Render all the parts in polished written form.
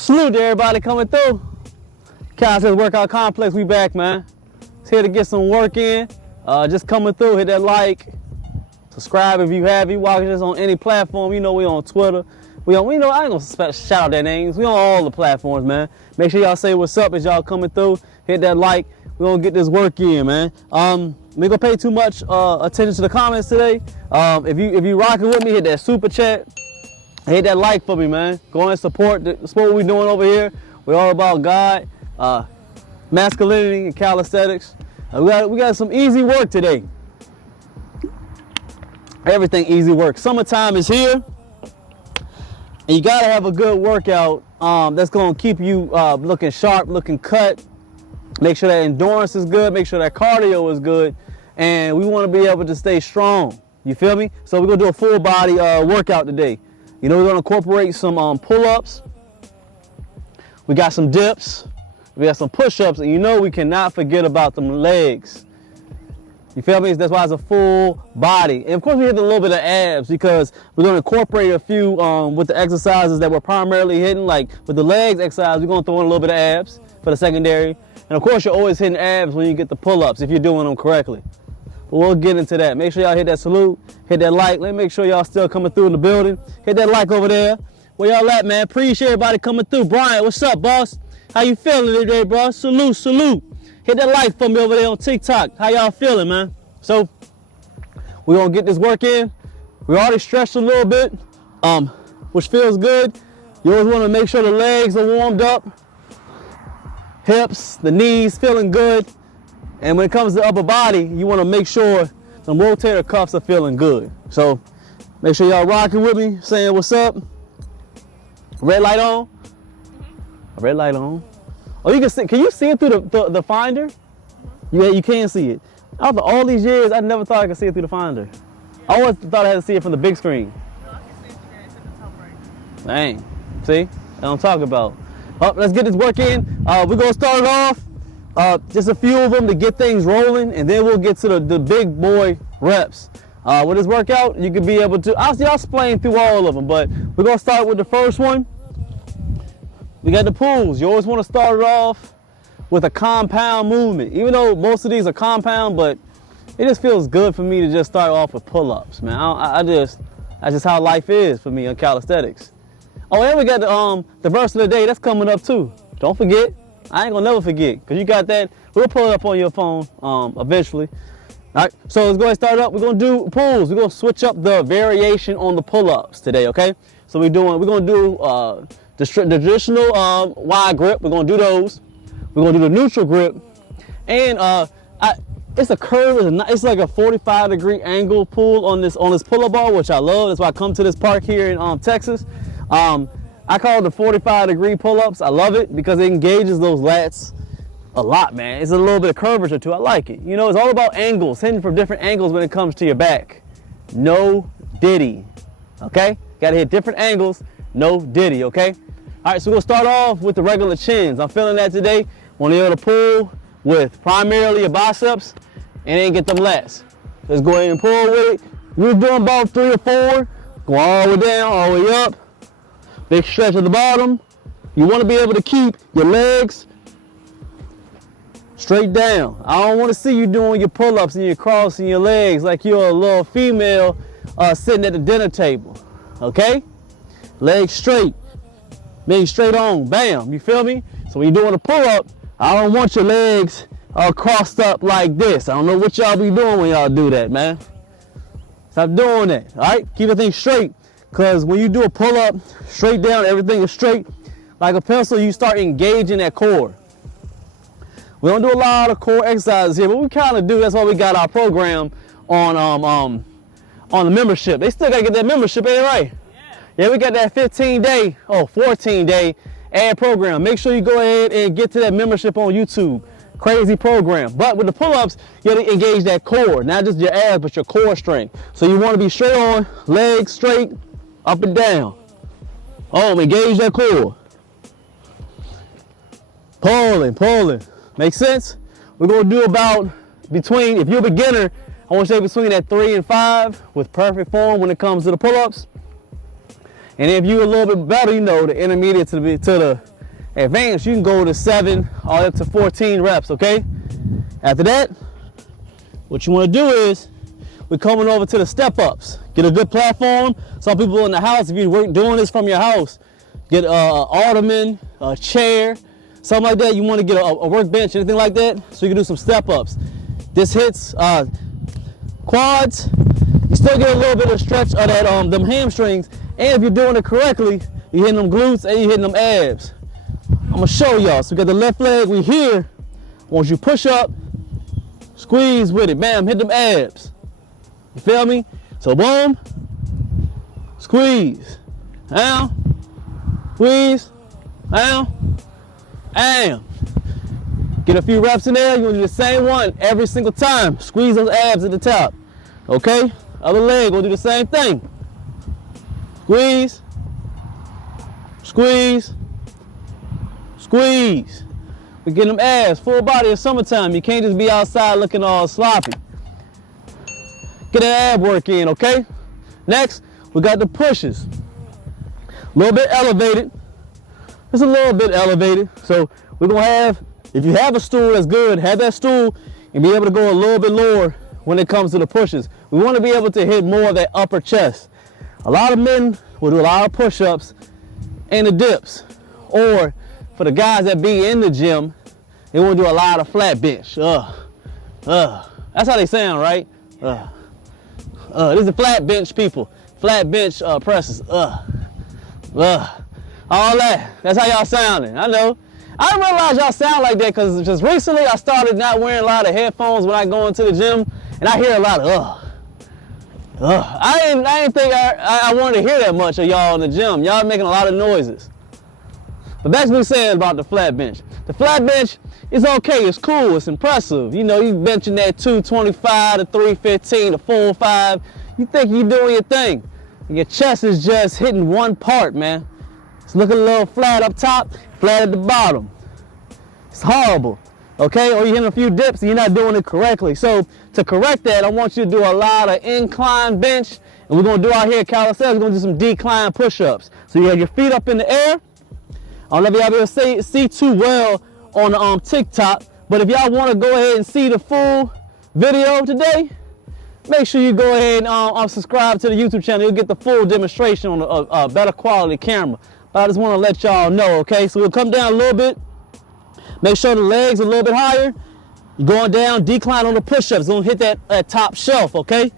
Salute to everybody coming through. Calisthenics Workout Complex, we back, man. It's here to get some work in. Just coming through, hit that like. Subscribe if you have. You watching this on any platform. You know we on Twitter. I ain't gonna shout out their names. We on all the platforms, man. Make sure y'all say what's up as y'all coming through. Hit that like. We gonna get this work in, man. We gonna pay too much attention to the comments today. If you rocking with me, hit that super chat. Hit that like for me, man. Go and support the sport we doing over here. We're all about God, masculinity, and calisthenics. We got some easy work today. Everything easy work. Summertime is here, and you gotta have a good workout that's gonna keep you looking sharp, looking cut. Make sure that endurance is good. Make sure that cardio is good, and we want to be able to stay strong. You feel me? So we're gonna do a full body workout today. You know, we're gonna incorporate some pull-ups. We got some dips. We got some push-ups, and you know we cannot forget about them legs. You feel me? That's why it's a full body. And of course we hit a little bit of abs because we're gonna incorporate a few with the exercises that we're primarily hitting. Like with the legs exercise, we're gonna throw in a little bit of abs for the secondary. And of course you're always hitting abs when you get the pull-ups if you're doing them correctly. But we'll get into that. Make sure y'all hit that salute, hit that like. Let me make sure y'all still coming through in the building. Hit that like over there. Where y'all at, man? Appreciate everybody coming through. Brian, what's up, boss? How you feeling today, bro? Salute, salute. Hit that like for me over there on TikTok. How y'all feeling, man? So, we're gonna get this work in. We already stretched a little bit, which feels good. You always wanna make sure the legs are warmed up. Hips, the knees feeling good. And when it comes to upper body, you wanna make sure the rotator cuffs are feeling good. So, make sure y'all rocking with me, saying what's up. Red light on? Red light on. Oh, you can see, can you see it through the finder? Yeah, you can see it. After all these years, I never thought I could see it through the finder. I always thought I had to see it from the big screen. No, I can see it from there. It's at the top right. Dang, see? That's what I'm talking about. Let's get this work in. We're gonna start it off. Just a few of them to get things rolling, and then we'll get to the big boy reps. With this workout, you could be able to, I'll explain through all of them, but we're gonna start with the first one. We got the pulls. You always wanna start it off with a compound movement. Even though most of these are compound, but it just feels good for me to just start off with pull-ups, man. That's just how life is for me on calisthenics. Oh, and we got the verse of the day, that's coming up too. Don't forget. I ain't gonna never forget, because you got that. We'll pull it up on your phone eventually. All right, so let's go ahead and start up. We're gonna do pulls. We're gonna switch up the variation on the pull-ups today, okay? So we're gonna do the traditional wide grip. We're gonna do those. We're gonna do the neutral grip. And it's a curve, it's like a 45-degree angle pull on this pull-up bar, which I love. That's why I come to this park here in Texas. I call it the 45-degree pull-ups. I love it because it engages those lats a lot, man. It's a little bit of curvature too. I like it. You know, it's all about angles, hitting from different angles when it comes to your back. No diddy, okay? Gotta hit different angles, no diddy, okay? All right, so we're gonna start off with the regular chins. I'm feeling that today. Want to be able to pull with primarily your biceps and then get them lats. Let's go ahead and pull with it. We're doing about 3 or 4. Go all the way down, all the way up. Big stretch at the bottom. You want to be able to keep your legs straight down. I don't want to see you doing your pull-ups and your crossing your legs like you're a little female sitting at the dinner table. Okay? Legs straight. Maybe straight on. Bam. You feel me? So when you're doing a pull-up, I don't want your legs crossed up like this. I don't know what y'all be doing when y'all do that, man. Stop doing that. All right? Keep everything straight. Because when you do a pull-up, straight down, everything is straight. Like a pencil, you start engaging that core. We don't do a lot of core exercises here, but we kind of do. That's why we got our program on the membership. They still got to get that membership, ain't it right? Yeah, we got that 14-day ad program. Make sure you go ahead and get to that membership on YouTube. Crazy program. But with the pull-ups, you got to engage that core, not just your abs, but your core strength. So you want to be straight on, legs straight, up and down. Engage that core. Pulling. Make sense? We're going to do about between, if you're a beginner, I want to say between that 3 and 5 with perfect form when it comes to the pull-ups. And if you're a little bit better, you know, the intermediate to Advanced, you can go to 7 all the way up to 14 reps, okay? After that, what you want to do is we're coming over to the step-ups. Get a good platform. Some people in the house, if you're doing this from your house, get an ottoman, a chair, something like that. You want to get a workbench, anything like that, so you can do some step-ups. This hits quads. You still get a little bit of stretch of that them hamstrings, and if you're doing it correctly, you're hitting them glutes and you're hitting them abs. I'm gonna show y'all. So we got the left leg, we here. Once you push up, squeeze with it, bam, hit them abs. You feel me? So boom, squeeze, down, squeeze, down, bam. Get a few reps in there. You want to do the same one every single time. Squeeze those abs at the top. Okay? Other leg, we'll do the same thing. Squeeze, squeeze, squeeze. We're getting them abs, full body in summertime. You can't just be outside looking all sloppy. Get that ab work in, okay? Next, we got the pushes. A little bit elevated. Just a little bit elevated. So we're gonna have, if you have a stool, that's good. Have that stool and be able to go a little bit lower when it comes to the pushes. We want to be able to hit more of that upper chest. A lot of men will do a lot of push-ups and the dips. Or for the guys that be in the gym, they want to do a lot of flat bench. That's how they sound, right? These are flat bench people. Flat bench presses. All that. That's how y'all sounding. I know. I didn't realize y'all sound like that because just recently I started not wearing a lot of headphones when I go into the gym, and I hear a lot of I didn't think I wanted to hear that much of y'all in the gym. Y'all making a lot of noises. But that's what we're saying about the flat bench. The flat bench is okay, it's cool, it's impressive. You know, you benching that 225 to 315 to 405. You think you're doing your thing. And your chest is just hitting one part, man. It's looking a little flat up top, flat at the bottom. It's horrible, okay? Or you're hitting a few dips and you're not doing it correctly. So to correct that, I want you to do a lot of incline bench. And we're gonna do out here at Calisthenics, we're gonna do some decline push-ups. So you have your feet up in the air. I don't know if y'all be able to see too well on the TikTok, but if y'all want to go ahead and see the full video today, make sure you go ahead and subscribe to the YouTube channel. You'll get the full demonstration on a better quality camera. But I just want to let y'all know, okay? So we'll come down a little bit. Make sure the legs are a little bit higher. You're going down, decline on the push-ups. Don't hit that top shelf, okay?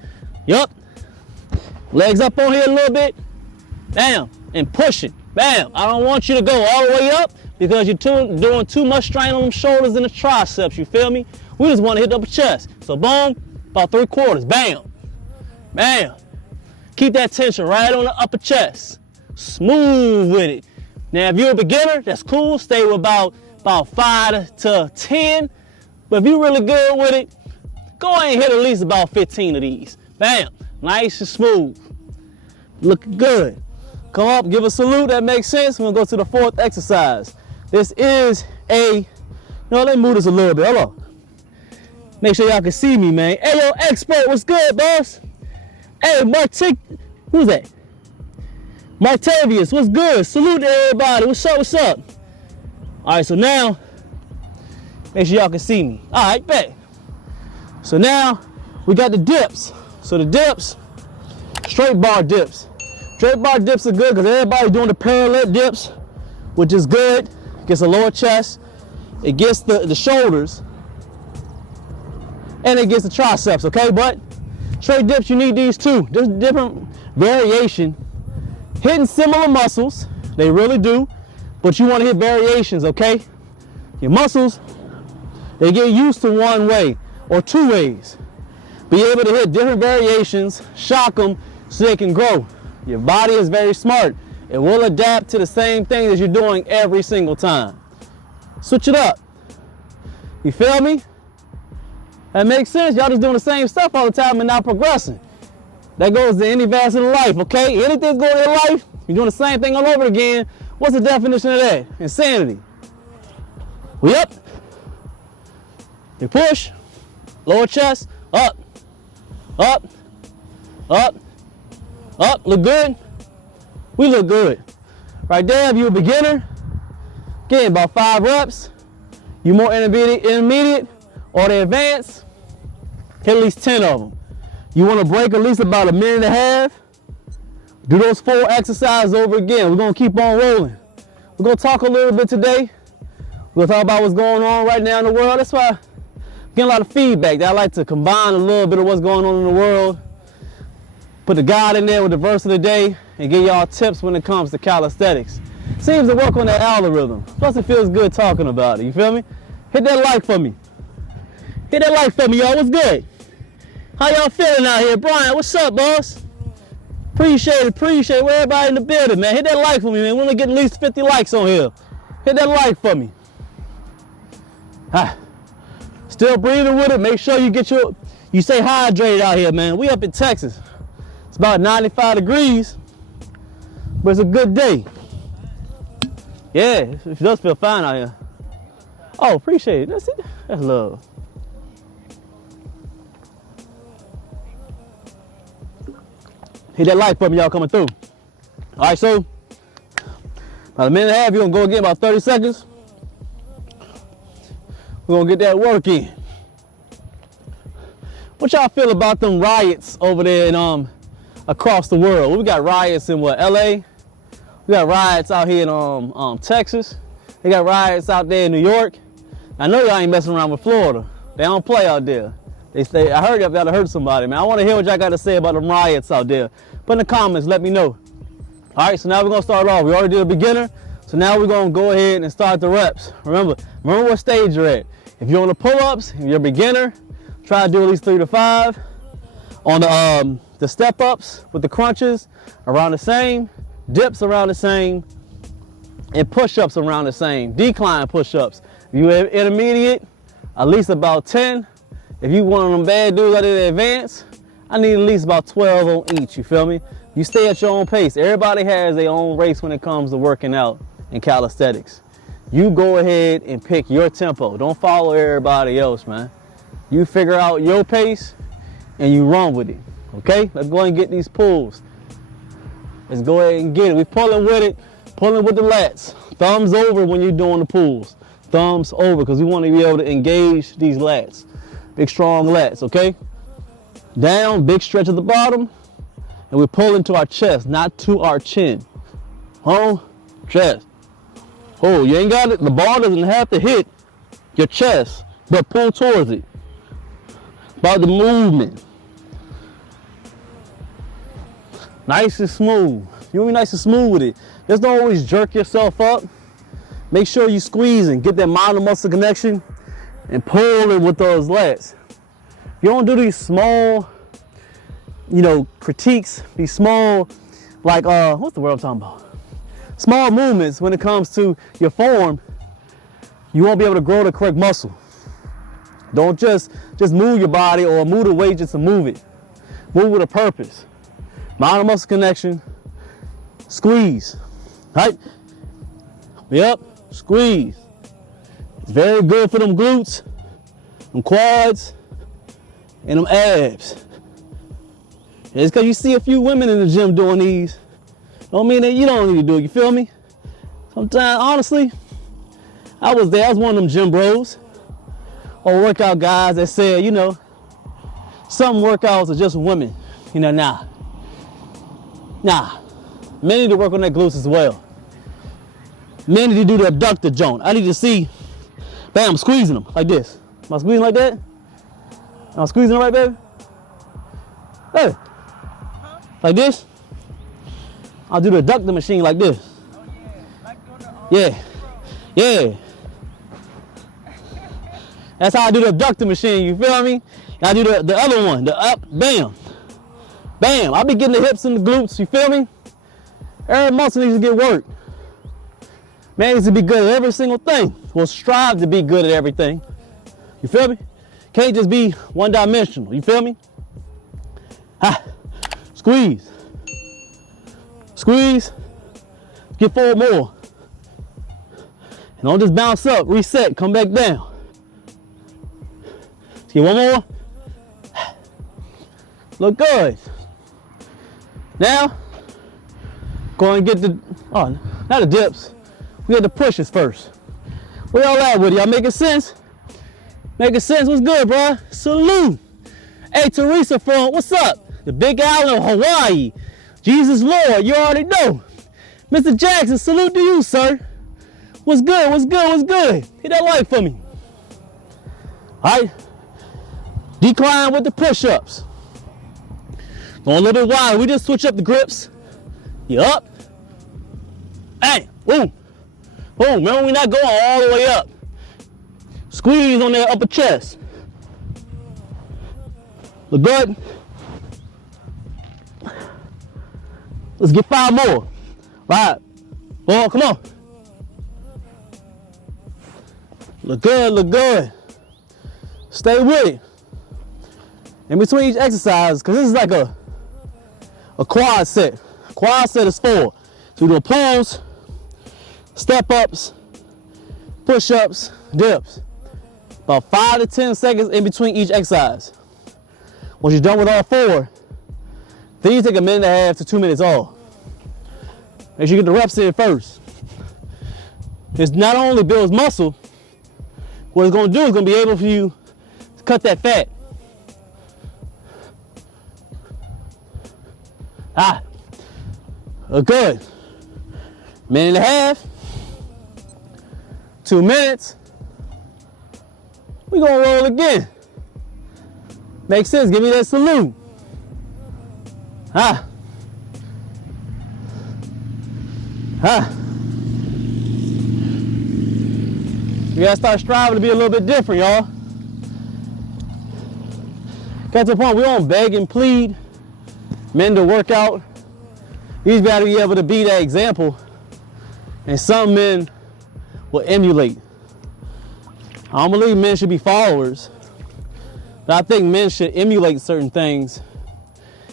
Yup. Legs up on here a little bit. Bam. And push it. Bam. I don't want you to go all the way up because you're doing too much strain on them shoulders and the triceps, you feel me? We just want to hit the upper chest. So boom, about 3/4. Bam. Bam. Keep that tension right on the upper chest. Smooth with it. Now, if you're a beginner, that's cool. Stay with about 5 to 10. But if you're really good with it, go ahead and hit at least about 15 of these. Bam. Nice and smooth. Looking good. Come up, give a salute. That makes sense. We're going to go to the fourth exercise. This is let me move this a little bit. Hold on. Make sure y'all can see me, man. Hey, yo, expert, what's good, boss? Hey, who's that? Martavius, what's good? Salute to everybody. What's up, what's up? All right, so now, make sure y'all can see me. All right, bet. So now, we got the dips. So the dips, straight bar dips. Straight bar dips are good because everybody's doing the parallel dips, which is good. Gets the lower chest, it gets the shoulders, and it gets the triceps, okay? But straight dips, you need these too. There's different variation. Hitting similar muscles, they really do, but you want to hit variations, okay? Your muscles, they get used to one way or two ways. Be able to hit different variations, shock them so they can grow. Your body is very smart. It will adapt to the same thing that you're doing every single time. Switch it up. You feel me? That makes sense. Y'all just doing the same stuff all the time and not progressing. That goes to any facet of life, okay? Anything's going in your life, you're doing the same thing all over again. What's the definition of that? Insanity. We up. You push. Lower chest. Up. Up. Up. Up. Look good? We look good. Right there, if you're a beginner, Again, about 5 reps. You more intermediate or the advanced, hit at least 10 of them. You want to break at least about a minute and a half. Do those 4 exercises over again. We're going to keep on rolling. We're going to talk a little bit today. We're going to talk about what's going on right now in the world. That's why I'm getting a lot of feedback that I like to combine a little bit of what's going on in the world, put the God in there with the verse of the day, and give y'all tips when it comes to calisthenics. Seems to work on that algorithm. Plus it feels good talking about it, you feel me? Hit that like for me. Hit that like for me, y'all. What's good? How y'all feeling out here? Brian, what's up, boss? Appreciate it. Where everybody in the building, man. Hit that like for me, man. We want to get at least 50 likes on here. Hit that like for me. Still breathing with it. Make sure you stay hydrated out here, man. We up in Texas. It's about 95 degrees, but it's a good day. Yeah, it does feel fine out here. Oh, appreciate it. That's it. That's love. Hit that like for me, y'all coming through. All right, so about a minute and a half, you're gonna go again about 30 seconds. We're gonna get that work in. What y'all feel about them riots over there in across the world? We got riots in what, LA? We got riots out here in Texas. They got riots out there in New York. I know y'all ain't messing around with Florida. They don't play out there. They say, I heard y'all gotta hurt somebody, man. I wanna hear what y'all gotta say about them riots out there. Put in the comments, let me know. All right, so now we're gonna start off. We already did a beginner, so now we're gonna go ahead and start the reps. Remember what stage you're at. If you're on the pull-ups, if you're a beginner, try to do at least 3 to 5. On the step-ups with the crunches, around the same. Dips around the same. And push-ups around the same. Decline push-ups. If you're intermediate, at least about 10. If you one of them bad dudes out there advanced, I need at least about 12 on each, you feel me? You stay at your own pace. Everybody has their own race when it comes to working out in calisthenics. You go ahead and pick your tempo. Don't follow everybody else, man. You figure out your pace and you run with it, okay? Let's go ahead and get these pulls. Let's go ahead and get it. We're pulling with it, pulling with the lats. Thumbs over when you're doing the pulls. Thumbs over, because we want to be able to engage these lats. Big strong lats, okay? Down, big stretch at the bottom, and we pull into our chest, not to our chin. Chest. Oh, you ain't got it. The ball doesn't have to hit your chest, but pull towards it. About the movement. Nice and smooth. You want to be nice and smooth with it. Just don't always jerk yourself up. Make sure you squeeze and get that mind-to-muscle connection and pull it with those lats. You don't do these small, critiques, these small, like, what's the word I'm talking about? Small movements when it comes to your form, you won't be able to grow the correct muscle. Don't just move your body or move the weight just to move it. Move with a purpose. Mind-to-muscle connection, squeeze, right? Yep, squeeze. It's very good for them glutes, them quads, and them abs. It's because you see a few women in the gym doing these. Don't mean that you don't need to do it, you feel me? Sometimes, honestly, I was there. I was one of them gym bros or workout guys that said, some workouts are just women. Nah. Men need to work on their glutes as well. Men need to do the abductor joint. I need to see, bam, I'm squeezing them like this. Am I squeezing like that? Am I squeezing right, baby? Hey. Like this? I'll do the abductor machine like this. Oh yeah. Like Yeah. That's how I do the abductor machine, you feel me? And I do the other one, the up, bam. Bam, I be getting the hips and the glutes, you feel me? Every muscle needs to get worked. Man needs to be good at every single thing. Well, strive to be good at everything. You feel me? Can't just be one-dimensional, you feel me? Squeeze. Squeeze. Get 4 more. And don't just bounce up, reset, come back down. Let's get 1 more. Look good. Now, go and get not the dips. We get the pushes first. Where y'all at with it? Y'all making sense? Making sense? What's good, bro? Salute. Hey, Teresa from, what's up? The Big Island of Hawaii. Jesus Lord, you already know. Mr. Jackson, salute to you, sir. What's good? What's good? What's good? Hit that like for me. All right. Decline with the push-ups. Going a little bit wider. We just switch up the grips. You up. Hey, boom. Boom. Remember, we're not going all the way up. Squeeze on that upper chest. Look good. Let's get 5 more. All right. Well, come on. Look good, look good. Stay with it. In between each exercise, because this is like a quad set. Quad set is 4. So we do pulls, step ups, push ups, dips. About 5 to 10 seconds in between each exercise. Once you're done with all 4, then you take 1.5 minutes to 2 minutes off. Make sure you get the reps in first. This not only builds muscle, what it's going to do is going to be able for you to cut that fat. Good. 1.5 minutes, 2 minutes. We're going to roll again. Makes sense. Give me that salute. You gotta start striving to be a little bit different, y'all. Got to the point we don't beg and plead men to work out. You just gotta be able to be that example, and some men will emulate. I don't believe men should be followers, but I think men should emulate certain things,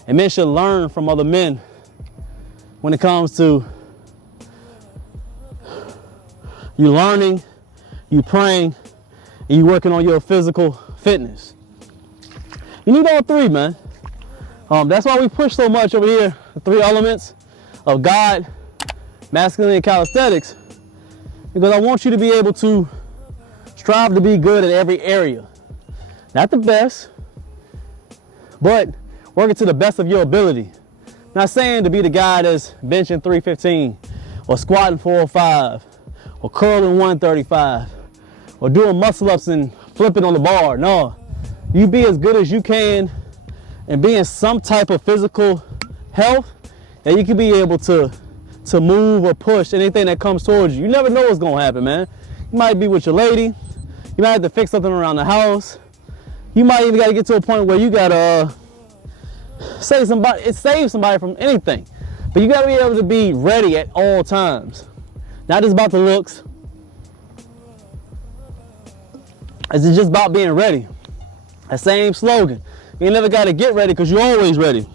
and men should learn from other men when it comes to you learning, you praying, and you working on your physical fitness. You need all 3, man. That's why we push so much over here, the 3 elements of God, masculinity, and calisthenics, because I want you to be able to strive to be good in every area. Not the best, but working to the best of your ability. Not saying to be the guy that's benching 315 or squatting 405 or curling 135 or doing muscle ups and flipping on the bar. No, you be as good as you can and be in some type of physical health that you can be able to move or push anything that comes towards you. You never know what's gonna happen, man. You might be with your lady. You might have to fix something around the house. You might even gotta get to a point where you gotta save somebody from anything. But you gotta be able to be ready at all times. Not just about the looks. It's just about being ready. That same slogan. You never gotta get ready because you're always ready.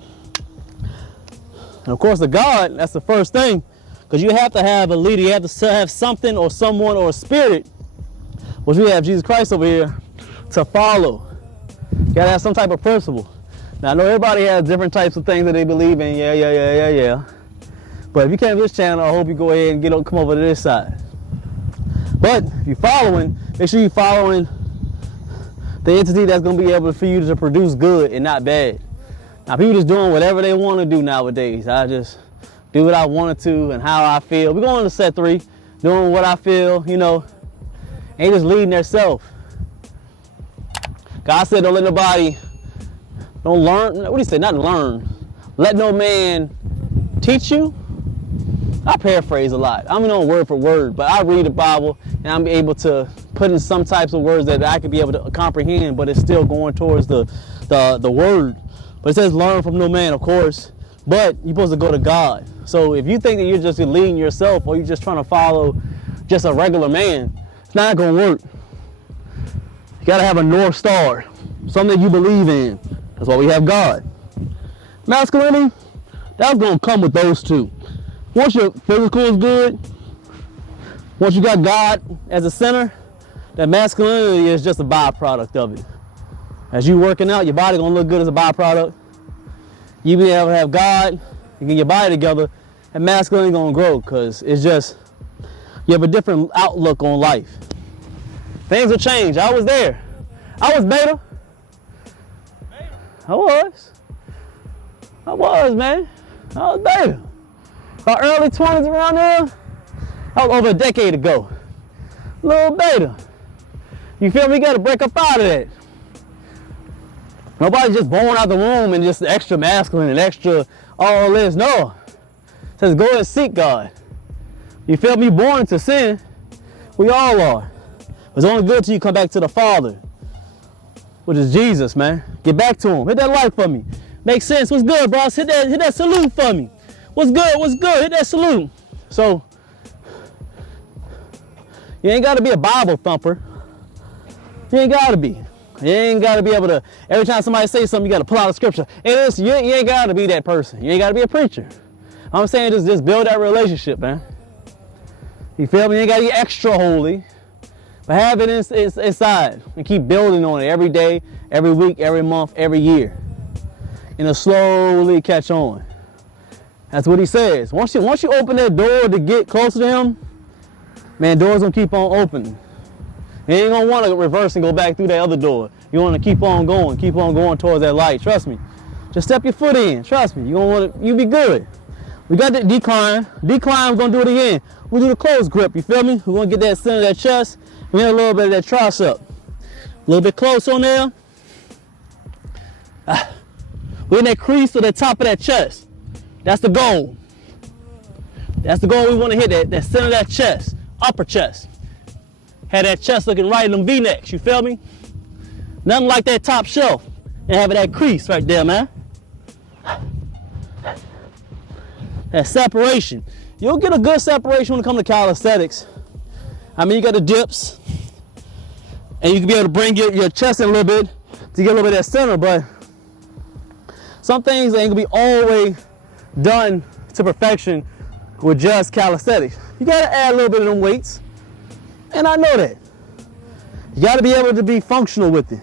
And of course, the God, that's the first thing, because you have to have a leader. You have to have something or someone or a spirit, which we have Jesus Christ over here, to follow. You gotta have some type of principle. Now, I know everybody has different types of things that they believe in. Yeah. But if you came to this channel, I hope you go ahead and come over to this side. But if you're following, make sure you're following the entity that's going to be able for you to produce good and not bad. Now, people just doing whatever they want to do nowadays. I just do what I wanted to and how I feel. We're going to set 3, doing what I feel, ain't just leading themselves. God said don't let nobody, don't learn, what do you say, not learn, let no man teach you. I paraphrase a lot. I'm not word for word, but I read the Bible and I'm able to put in some types of words that I could be able to comprehend, but it's still going towards the word. But it says learn from no man, of course, but you're supposed to go to God. So if you think that you're just leading yourself or you're just trying to follow just a regular man, it's not going to work. You got to have a North Star, something that you believe in. That's why we have God. Masculinity, that's going to come with those 2. Once your physical is good, once you got God as a center, that masculinity is just a byproduct of it. As you working out, your body gonna look good as a byproduct. You be able to have God, you get your body together, and masculinity gonna grow, because it's just, you have a different outlook on life. Things will change. I was there. I was beta. I was, man. I was beta. My early 20s around there, that was over a decade ago. Little beta. You feel me? You gotta break up out of that. Nobody's just born out the womb and just extra masculine and extra all this. No. It says go and seek God. You feel me? Born into sin. We all are. It's only good till you come back to the Father, which is Jesus, man. Get back to him. Hit that like for me. Makes sense. What's good, boss? Hit that salute for me. What's good? What's good? Hit that salute. So, you ain't got to be a Bible thumper. You ain't got to be. You ain't got to be able to, every time somebody says something, you got to pull out a scripture. And you ain't got to be that person. You ain't got to be a preacher. I'm saying just build that relationship, man. You feel me? You ain't got to get extra holy. But have it inside and keep building on it every day, every week, every month, every year. And it'll slowly catch on. That's what he says. Once you open that door to get closer to him, man, doors gonna keep on opening. You ain't gonna want to reverse and go back through that other door. You want to keep on going towards that light. Trust me. Just step your foot in. Trust me. You be good. We got the decline. Decline, we're gonna do it again. We'll do the close grip. You feel me? We're gonna get that center of that chest. We get a little bit of that tricep. A little bit close on there. We're in that crease to the top of that chest. That's the goal. That's the goal we want to hit, that center of that chest, upper chest. Have that chest looking right in them V-necks, you feel me? Nothing like that top shelf and having that crease right there, man. That separation. You'll get a good separation when it comes to calisthenics. I mean, you got the dips, and you can be able to bring your chest in a little bit to get a little bit of that center, but some things ain't gonna be always done to perfection with just calisthenics. You gotta add a little bit of them weights, and I know that. You gotta be able to be functional with it.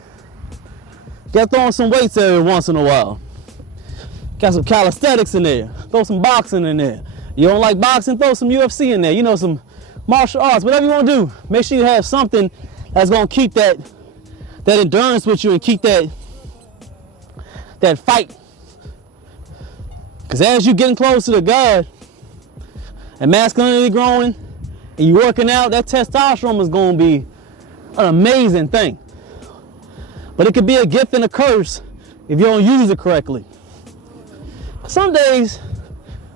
You gotta throw on some weights every once in a while. Got some calisthenics in there, throw some boxing in there. You don't like boxing, throw some UFC in there, you know, some martial arts, whatever you want to do. Make sure you have something that's going to keep that endurance with you and keep that fight. Because as you're getting closer to God and masculinity growing and you working out, that testosterone is going to be an amazing thing. But it could be a gift and a curse if you don't use it correctly. Some days,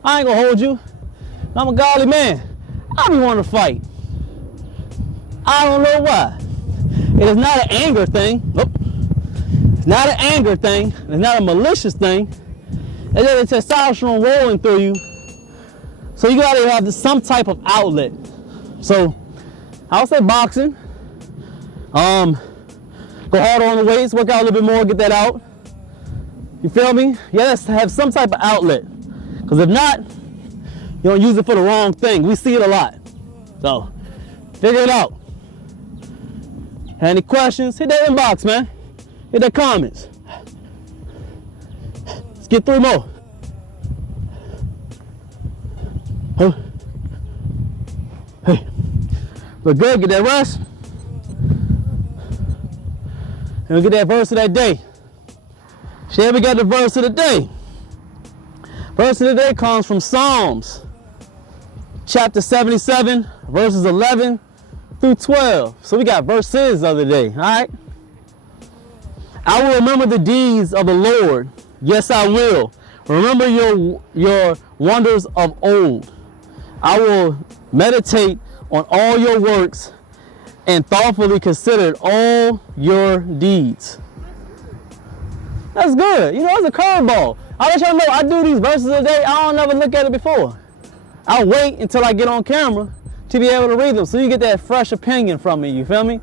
I ain't going to hold you. I'm a godly man. I be wanting to fight. I don't know why. It is not an anger thing. Nope. It's not an anger thing. It's not a malicious thing. It's just testosterone rolling through you. So you gotta have some type of outlet. So I would say boxing. Go hard on the weights, work out a little bit more, get that out. You feel me? You gotta have some type of outlet. Because if not, you don't use it for the wrong thing. We see it a lot. So, figure it out. Have any questions? Hit that inbox, man. Hit that comments. Let's get 3 more. Hey. Look good, get that rest. And we'll get that verse of that day. Shall we got the verse of the day? Verse of the day comes from Psalms. Chapter 77, verses 11 through 12. So we got verses of the day, all right? I will remember the deeds of the Lord. Yes, I will. Remember your wonders of old. I will meditate on all your works and thoughtfully consider all your deeds. That's good. You know, it's a curveball. I'll let y'all know, I do these verses a day. I don't never look at it before. I'll wait until I get on camera to be able to read them so you get that fresh opinion from me, you feel me?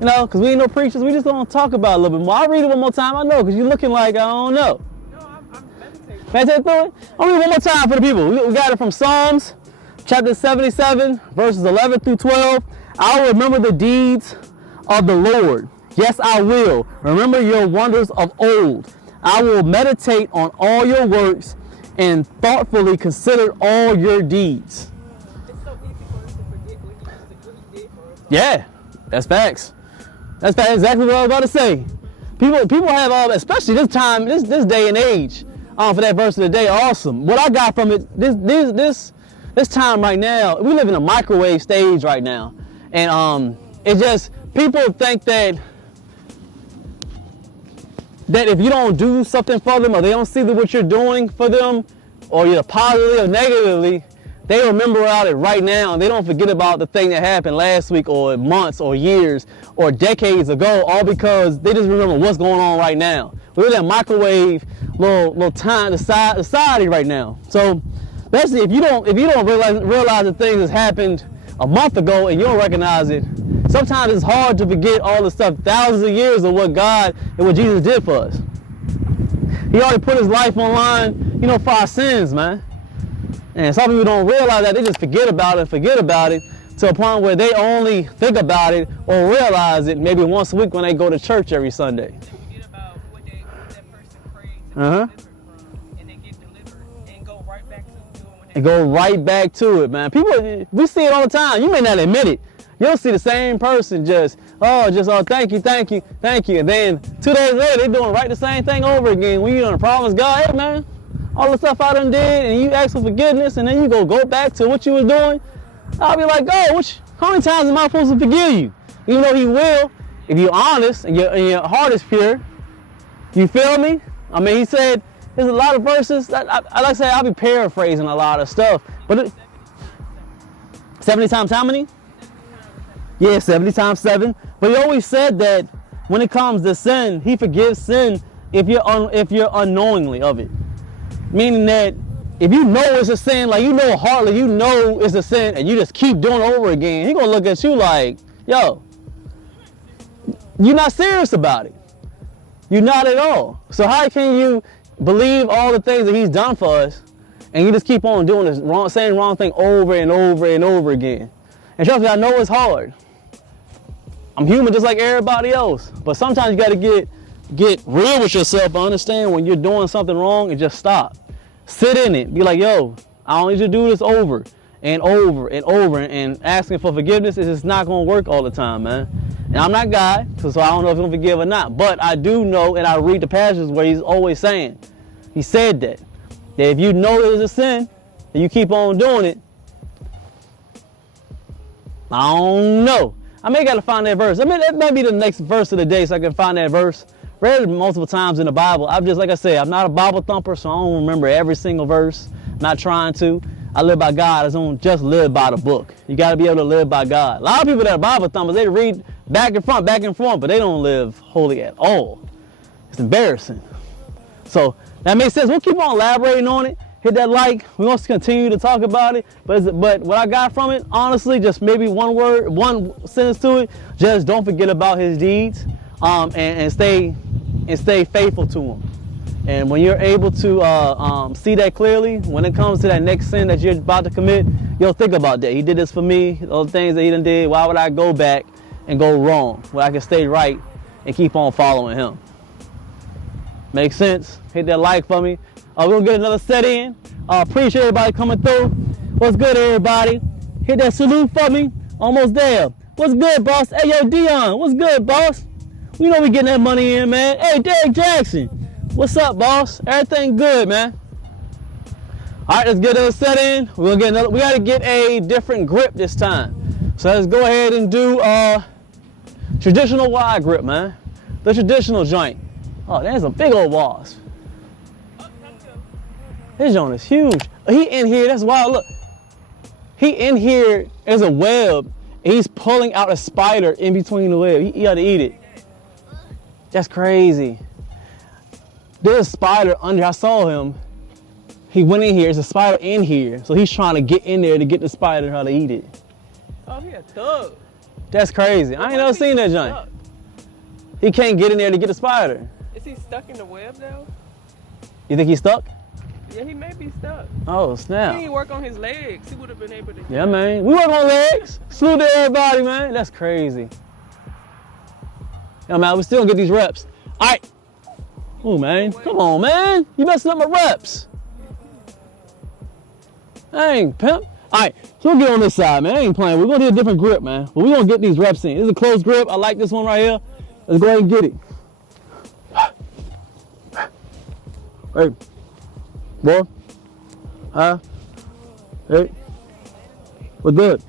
You know, because we ain't no preachers, we just don't talk about it a little bit more. I'll read it one more time, I know, because you're looking like, I don't know. No, I'm meditating. Meditate through it? I'll read it one more time for the people. We got it from Psalms, chapter 77, verses 11 through 12. I will remember the deeds of the Lord. Yes, I will. Remember your wonders of old. I will meditate on all your works and thoughtfully consider all your deeds. It's so easy for us to forget what he did for us. Yeah. That's facts. That's exactly what I was about to say. People have, especially this time, this day and age, for that verse of the day, awesome. What I got from it, this time right now, we live in a microwave stage right now. And it's just, people think that if you don't do something for them, or they don't see what you're doing for them, or you're positively or negatively, they remember about it right now, and they don't forget about the thing that happened last week or months or years or decades ago, all because they just remember what's going on right now. We're in that microwave little time society right now. So basically, if you don't realize the things that happened a month ago and you don't recognize it, sometimes it's hard to forget all the stuff, thousands of years of what God and what Jesus did for us. He already put his life on line, for our sins, man. And some people don't realize that. They just forget about it to a point where they only think about it or realize it maybe once a week when they go to church every Sunday. They forget about what that person prayed to be Uh-huh. delivered from, and they get delivered and go right back to doing what they And go right back to it, man. People, we see it all the time. You may not admit it. You'll see the same person thank you. And then 2 days later, they're doing right the same thing over again. When you're on the promise, God, hey, man, all the stuff I done did, and you ask for forgiveness, and then you go back to what you was doing. I'll be like, God, how many times am I supposed to forgive you? Even though he will, if you're honest and your heart is pure. You feel me? I mean, he said, there's a lot of verses that, like I said, I'll be paraphrasing a lot of stuff. But 70 times how many? Yeah, 70 times 7. But he always said that when it comes to sin, he forgives sin if you're unknowingly of it. Meaning that if you know it's a sin, like heartily, it's a sin, and you just keep doing it over again, he gonna look at you like, yo, you're not serious about it. You're not at all. So how can you believe all the things that he's done for us, and you just keep on doing this same wrong thing over and over and over again? And trust me, I know it's hard. I'm human just like everybody else, but sometimes you gotta get real with yourself and understand when you're doing something wrong and just stop. Sit in it. Be like, yo, I don't need you to do this over and over and over, and asking for forgiveness is just not going to work all the time, man. And I'm not God, so I don't know if he's going to forgive or not. But I do know, and I read the passages where he's always saying, he said that if you know there's a sin and you keep on doing it, I don't know. I may got to find that verse. I mean, that might be the next verse of the day so I can find that verse. Read it multiple times in the Bible. Like I said, I'm not a Bible thumper, so I don't remember every single verse. I'm not trying to. I live by God. I don't just live by the book. You got to be able to live by God. A lot of people that are Bible thumpers, they read back and front, but they don't live holy at all. It's embarrassing. So that makes sense. We'll keep on elaborating on it. Hit that like. We're going to continue to talk about it. But what I got from it, honestly, just maybe one sentence to it. Just don't forget about his deeds, and stay faithful to him. And when you're able to see that clearly, when it comes to that next sin that you're about to commit, you'll think about that. He did this for me, all the things that he done did. Why would I go back and go wrong when I can stay right and keep on following him? Make sense? Hit that like for me. We're going to get another set in. Appreciate everybody coming through. What's good, everybody? Hit that salute for me. Almost there. What's good, boss? Hey, yo, Dion. What's good, boss? We know we getting that money in, man. Hey, Derek Jackson. What's up, boss? Everything good, man. All right, let's get another set in. We got to get a different grip this time. So let's go ahead and do traditional wide grip, man. The traditional joint. Oh, there's a big old wasp. His joint is huge. He in here, that's wild. Look. He in here, there's a web. He's pulling out a spider in between the web. He got to eat it. That's crazy. There's a spider under. I saw him. He went in here. There's a spider in here. So he's trying to get in there to get the spider and how to eat it. Oh, he a thug. That's crazy. I ain't never seen that joint. He can't get in there to get the spider. Is he stuck in the web though? You think he's stuck? Yeah, he may be stuck. Oh, He snap. didn't work on his legs. He would have been able to. Yeah, man. We work on legs. Salute to everybody, man. That's crazy. Yeah, man, we still get these reps. All right. Oh, man. Come on, man. You messing up my reps. Dang, pimp. All right, so we'll get on this side, man. I ain't playing. We're gonna do a different grip, man. But we're gonna get these reps in. This is a close grip. I like this one right here. Let's go ahead and get it. Hey, boy. Hey. We're good.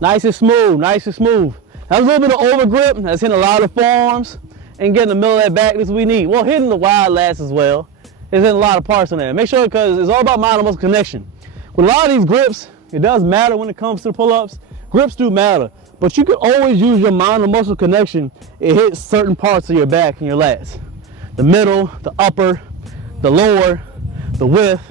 Nice and smooth, nice and smooth. That's a little bit of over grip. That's hitting a lot of forearms and getting the middle of that back. This is what we need. Well, hitting the wide lats as well. It's in a lot of parts on there. Make sure, because it's all about mind and muscle connection. With a lot of these grips, it does matter when it comes to pull-ups. Grips do matter, but you can always use your mind and muscle connection. It hits certain parts of your back and your lats. The middle, the upper, the lower, the width,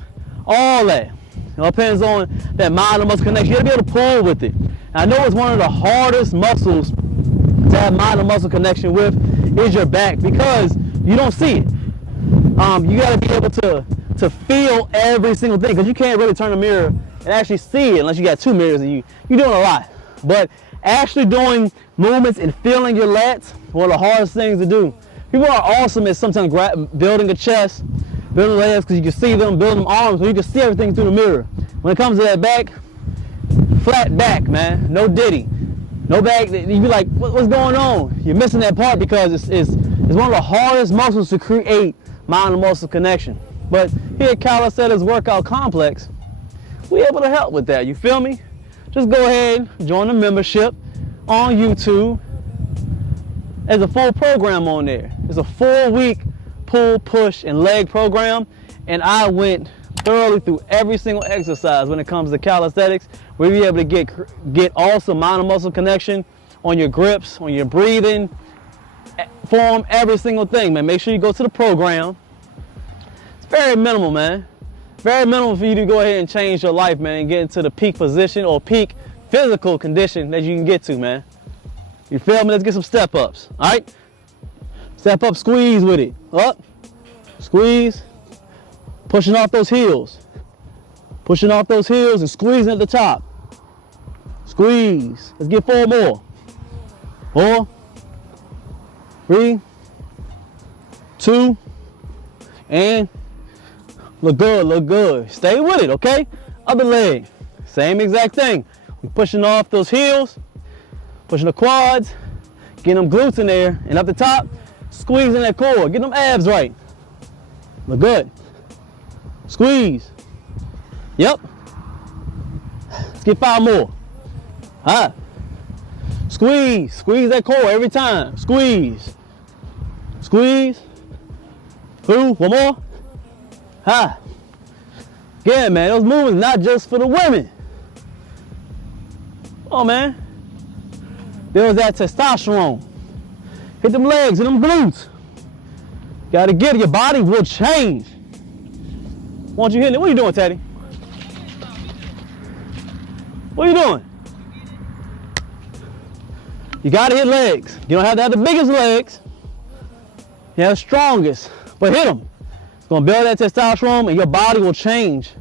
all that. It all depends on that mind and muscle connection. You gotta be able to pull with it. And I know it's one of the hardest muscles to have mind and muscle connection with is your back, because you don't see it. You gotta be able to feel every single thing, because you can't really turn the mirror and actually see it unless you got two mirrors and you're doing a lot. But actually doing movements and feeling your lats, one of the hardest things to do. People are awesome at sometimes building a chest, building legs because you can see them, building arms so you can see everything through the mirror. When it comes to that back, flat back, man, no diddy. No back, you be like, what's going on? You're missing that part because it's one of the hardest muscles to create mind and muscle connection. But here at Calisthenics Workout Complex, we're able to help with that, you feel me? Just go ahead, join the membership on YouTube. There's a full program on there. It's a 4-week pull, push, and leg program, and I went thoroughly through every single exercise when it comes to calisthenics. We'll be able to get awesome mind and muscle connection on your grips, on your breathing, form, every single thing, man. Make sure you go to the program. It's very minimal, man. Very minimal for you to go ahead and change your life, man, and get into the peak position or peak physical condition that you can get to, man. You feel me? Let's get some step ups, all right? Step up, squeeze with it. Up, squeeze, pushing off those heels. Pushing off those heels and squeezing at the top. Squeeze. Let's get 4 more. 4, 3, 2, and look good, look good. Stay with it, okay? Other leg, same exact thing. We're pushing off those heels, pushing the quads, getting them glutes in there, and up the top, squeezing that core. Get them abs right. Look good. Squeeze. Yep. Let's get 5 more. Squeeze. Squeeze that core every time. Squeeze. Squeeze. 2, 1 more. Yeah, man, those movements not just for the women. Oh, man. There was that testosterone. Hit them legs and them glutes. Gotta get it. Your body will change. Once you hit it, what are you doing, Teddy? What are you doing? You gotta hit legs. You don't have to have the biggest legs. You have the strongest, but hit them. It's gonna build that testosterone and your body will change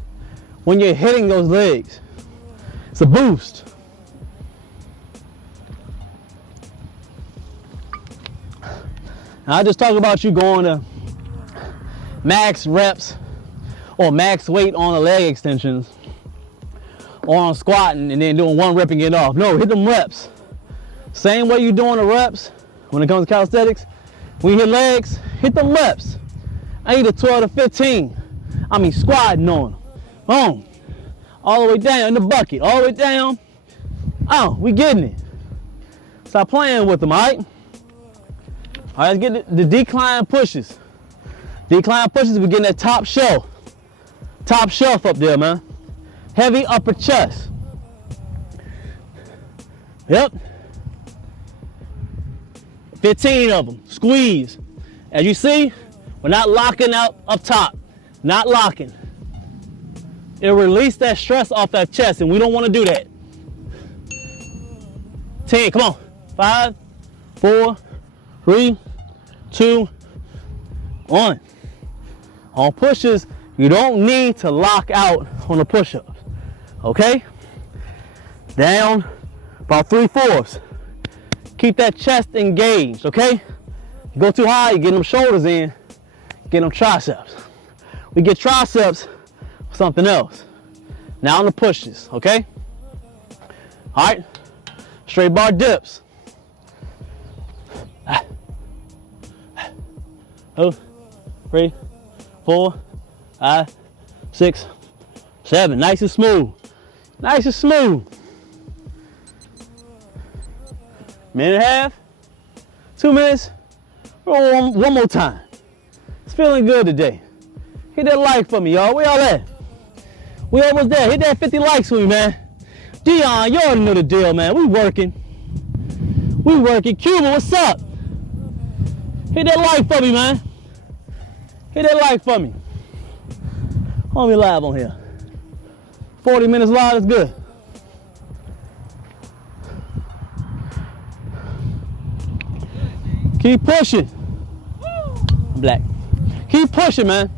when you're hitting those legs. It's a boost. Now, I just talk about you going to max reps or max weight on the leg extensions or on squatting and then doing 1 rep and get off. No, hit them reps. Same way you doing the reps when it comes to calisthenics. When you hit legs, hit them reps. I need a 12 to 15. I mean squatting on them. Boom. All the way down in the bucket. All the way down. Oh, we getting it. Stop playing with them, all right? All right, let's get the decline pushes. Decline pushes, we're getting that top shelf. Top shelf up there, man. Heavy upper chest. Yep. 15 of them. Squeeze. As you see, we're not locking out up top. Not locking. It'll release that stress off that chest, and we don't want to do that. 10, come on. 5, 4, 3, 2, 1. On pushes, you don't need to lock out on the push-ups. Okay? Down about 3/4. Keep that chest engaged, okay? You go too high, you get them shoulders in, get them triceps. We get triceps for something else. Now on the pushes, okay? All right, straight bar dips. 2, 3, 4, 5, 6, 7. Nice and smooth. Nice and smooth. Minute and a half, 2 minutes, one more time. It's feeling good today. Hit that like for me, y'all. Where y'all at? We almost there. Hit that 50 likes for me, man. Dion, you already know the deal, man. We working. We working. Cuba, what's up? Hit that like for me, man. Hit that like for me. Homie live on here. 40 minutes live is good. Keep pushing. I'm black. Keep pushing, man.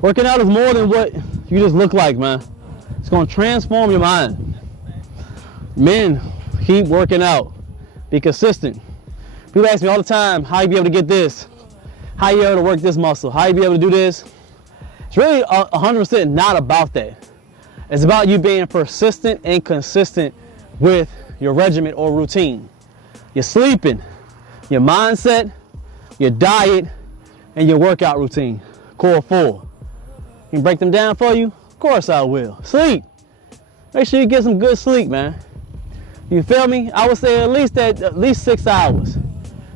Working out is more than what you just look like, man. It's gonna transform your mind. Men, keep working out. Be consistent. People ask me all the time, how you be able to get this? How you able to work this muscle? How you be able to do this? It's really 100% not about that. It's about you being persistent and consistent with your regimen or routine. Your sleeping, your mindset, your diet, and your workout routine. Core 4. Can break them down for you? Of course I will. Sleep. Make sure you get some good sleep, man. You feel me? I would say at least 6 hours.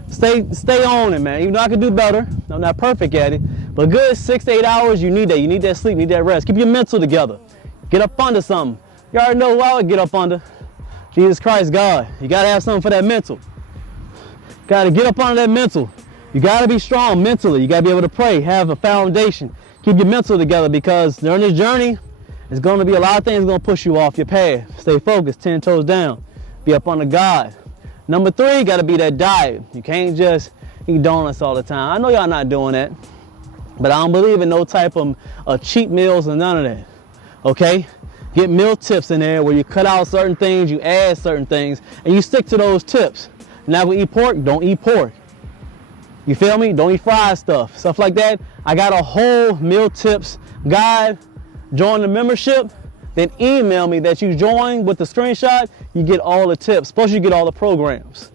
Stay on it, man. Even though I can do better, I'm not perfect at it, but good 6 to 8 hours, you need that. You need that sleep, you need that rest. Keep your mental together. Get up under something. You already know who I would get up under. Jesus Christ, God. You gotta have something for that mental. Gotta get up under that mental. You gotta be strong mentally. You gotta be able to pray, have a foundation. Keep your mental together, because during this journey, there's gonna be a lot of things gonna push you off your path. Stay focused, 10 toes down. Be up under God. Number 3, gotta be that diet. You can't just eat donuts all the time. I know y'all not doing that, but I don't believe in no type of cheat meals and none of that, okay? Get meal tips in there where you cut out certain things, you add certain things, and you stick to those tips. Now we eat pork, don't eat pork. You feel me? Don't eat fried stuff like that. I got a whole meal tips guide. Join the membership, then email me that you joined with the screenshot. You get all the tips, plus you get all the programs.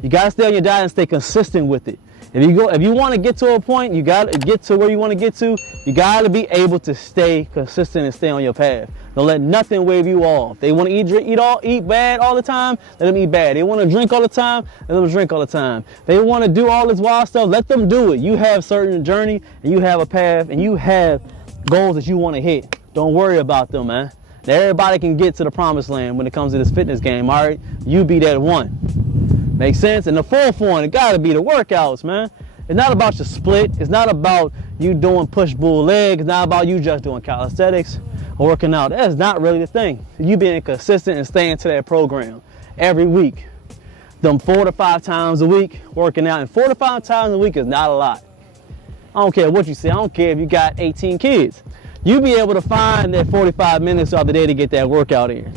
You gotta stay on your diet and stay consistent with it. If you want to get to a point, you gotta get to where you want to get to. You gotta be able to stay consistent and stay on your path. Don't let nothing wave you off. They want to eat bad all the time, let them eat bad. They want to drink all the time, let them drink all the time. They want to do all this wild stuff, let them do it. You have certain journey, and you have a path, and you have goals that you want to hit. Don't worry about them, man. Now, everybody can get to the promised land when it comes to this fitness game, all right? You be that one. Make sense? And the fourth one, it gotta be the workouts, man. It's not about your split. It's not about you doing push-pull leg. It's not about you just doing calisthenics or working out. That's not really the thing. You being consistent and staying to that program every week. Them 4 to 5 times a week working out. And 4 to 5 times a week is not a lot. I don't care what you say. I don't care if you got 18 kids. You be able to find that 45 minutes throughout the day to get that workout in.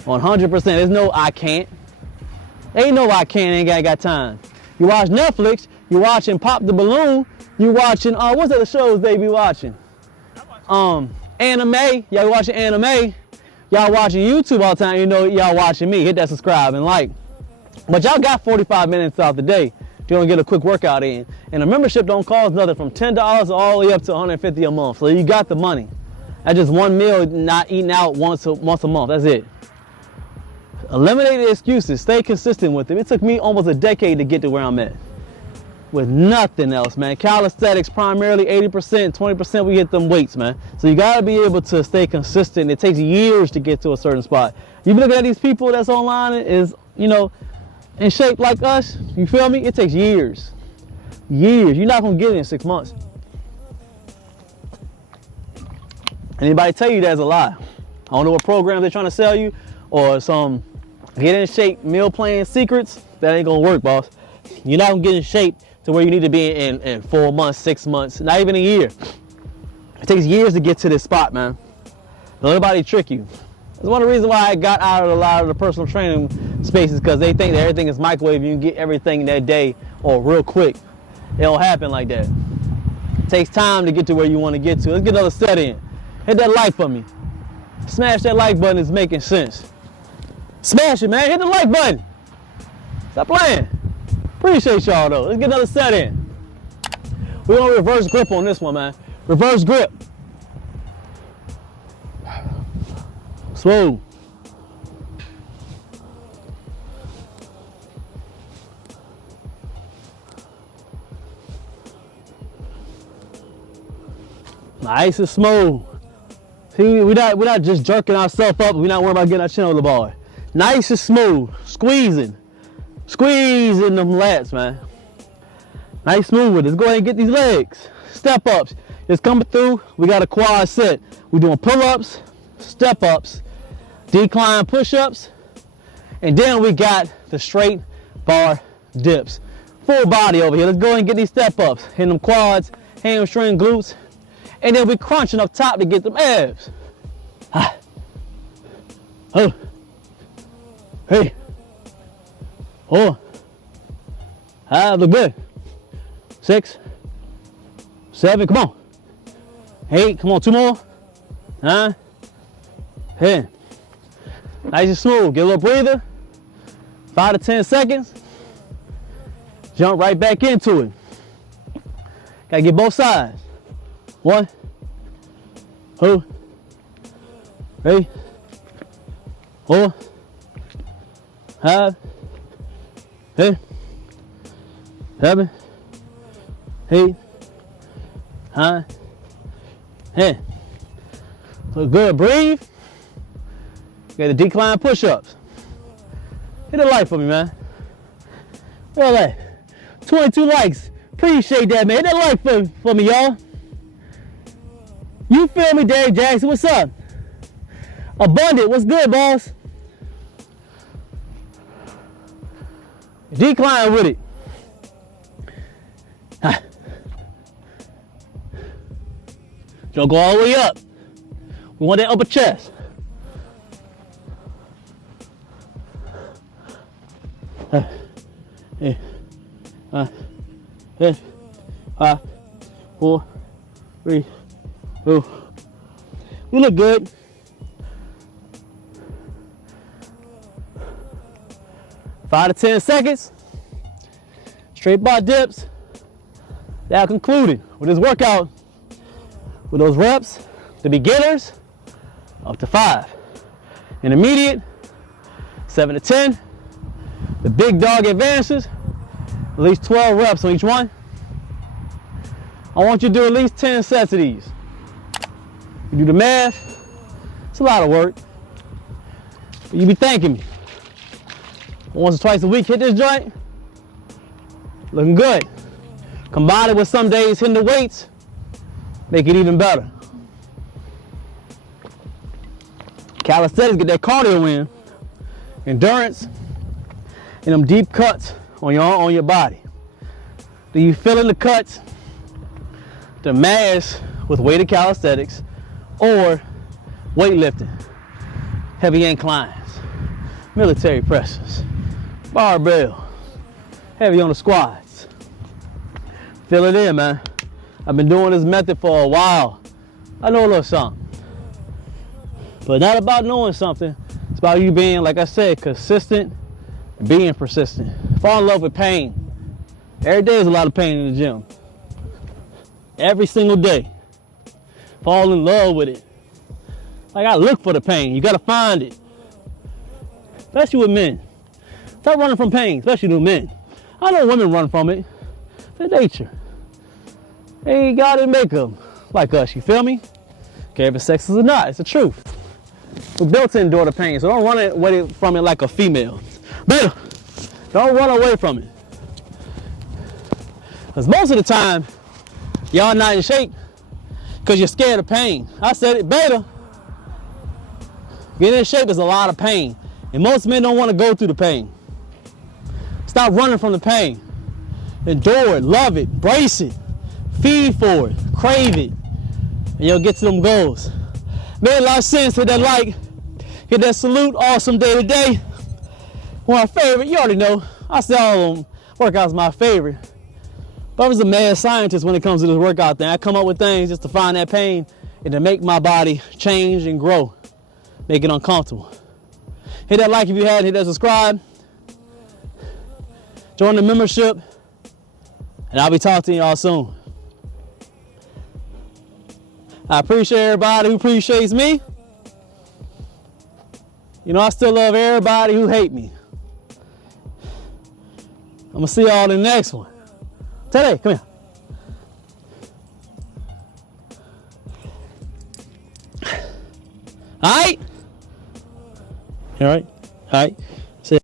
100%. There's no I can't. Ain't no I can't, ain't got time. You watch Netflix, you watching Pop the Balloon, you watching, what's other shows they be watching? Anime, y'all watching anime. Y'all watching YouTube all the time, you know y'all watching me. Hit that subscribe and like. But y'all got 45 minutes throughout the day to go and get a quick workout in. And a membership don't cost nothing from $10 all the way up to $150 a month. So you got the money. That's just one meal, not eating out once a month, that's it. Eliminate the excuses. Stay consistent with them. It took me almost a decade to get to where I'm at. With nothing else, man. Calisthenics primarily 80%, 20% we hit them weights, man. So you gotta be able to stay consistent. It takes years to get to a certain spot. You be looking at these people that's online is, you know, in shape like us, you feel me? It takes years. Years. You're not gonna get it in 6 months. Anybody tell you that's a lie. I don't know what programs they're trying to sell you or some get in shape meal plan secrets. That ain't gonna work, boss. You're not gonna get in shape to where you need to be in 4 months, 6 months, not even a year. It takes years to get to this spot, man. Don't nobody trick you. That's one of the reasons why I got out of a lot of the personal training spaces, because they think that everything is microwave. You can get everything that day or real quick. It don't happen like that. takes time to get to where you want to get to. Let's get another set in. Hit that like for me. Smash that like button, it's making sense. Smash it, man. Hit the like button. Stop playing. Appreciate y'all, though. Let's get another set in. We're going to reverse grip on this one, man. Reverse grip. Smooth. Nice and smooth. See, we're not just jerking ourselves up. We're not worried about getting our chin over the bar. Nice and smooth. Squeezing. Squeezing them lats, man. Nice smooth with it. Let's go ahead and get these legs. Step ups. It's coming through. We got a quad set. We're doing pull-ups, step ups, decline push-ups, and then we got the straight bar dips. Full body over here. Let's go ahead and get these step ups. Hitting them quads, hamstring, glutes. And then we're crunching up top to get them abs. Ah. Oh. Hey. Oh. Ah, look good. 6, 7, come on. 8, come on, 2 more. 9, 10. Nice and smooth. Get a little breather. 5 to 10 seconds. Jump right back into it. Gotta get both sides. 1, 2, 3, 4, 5, 6, 7, 8, 9, 10. Look good. Breathe. Got the decline push-ups. Hit a like for me, man. Look at that. 22 likes. Appreciate that, man. Hit that like for me, y'all. You feel me, Dave Jackson? What's up? Abundant. What's good, boss? Decline with it. Don't go all the way up. We want that upper chest. Hey, 5, 4, 3, 2. We look good. Five to 10 seconds. Straight bar dips. Now concluding with this workout with those reps, the beginners, up to 5. Intermediate, 7 to 10. The big dog advances, at least 12 reps on each one. I want you to do at least 10 sets of these. You do the math, it's a lot of work. But you be thanking me. Once or twice a week, hit this joint, looking good. Combine it with some days hitting the weights, make it even better. Calisthenics, get that cardio in, endurance, and them deep cuts on your body. Do you fill in the cuts, the mass with weighted calisthenics or weightlifting, heavy inclines, military presses, barbell, heavy on the squats. Fill it in, man. I've been doing this method for a while. I know a little something. But not about knowing something. It's about you being, like I said, consistent and being persistent. Fall in love with pain. Every day is a lot of pain in the gym. Every single day. Fall in love with it. Like, I look for the pain. You gotta find it. Especially with men. Stop running from pain, especially with men. I know women run from it. It's their nature. They God didn't make them like us, you feel me? Okay, if it's sexist or not, it's the truth. We're built to endure the pain, so don't run away from it like a female. Better, don't run away from it. Because most of the time, y'all not in shape because you're scared of pain. I said it, beta. Getting in shape is a lot of pain. And most men don't want to go through the pain. Stop running from the pain. Endure it, love it, brace it, feed for it, crave it, and you'll get to them goals. Made a lot of sense. Hit that like, hit that salute, awesome day today. One of my favorite, you already know. I say all of them workouts my favorite. I was a mad scientist when it comes to this workout thing. I come up with things just to find that pain and to make my body change and grow, make it uncomfortable. Hit that like if you hadn't, hit that subscribe, join the membership, and I'll be talking to y'all soon. I appreciate everybody who appreciates me. You know, I still love everybody who hate me. I'm gonna see y'all in the next one. Today, come here. All right? All right? All right?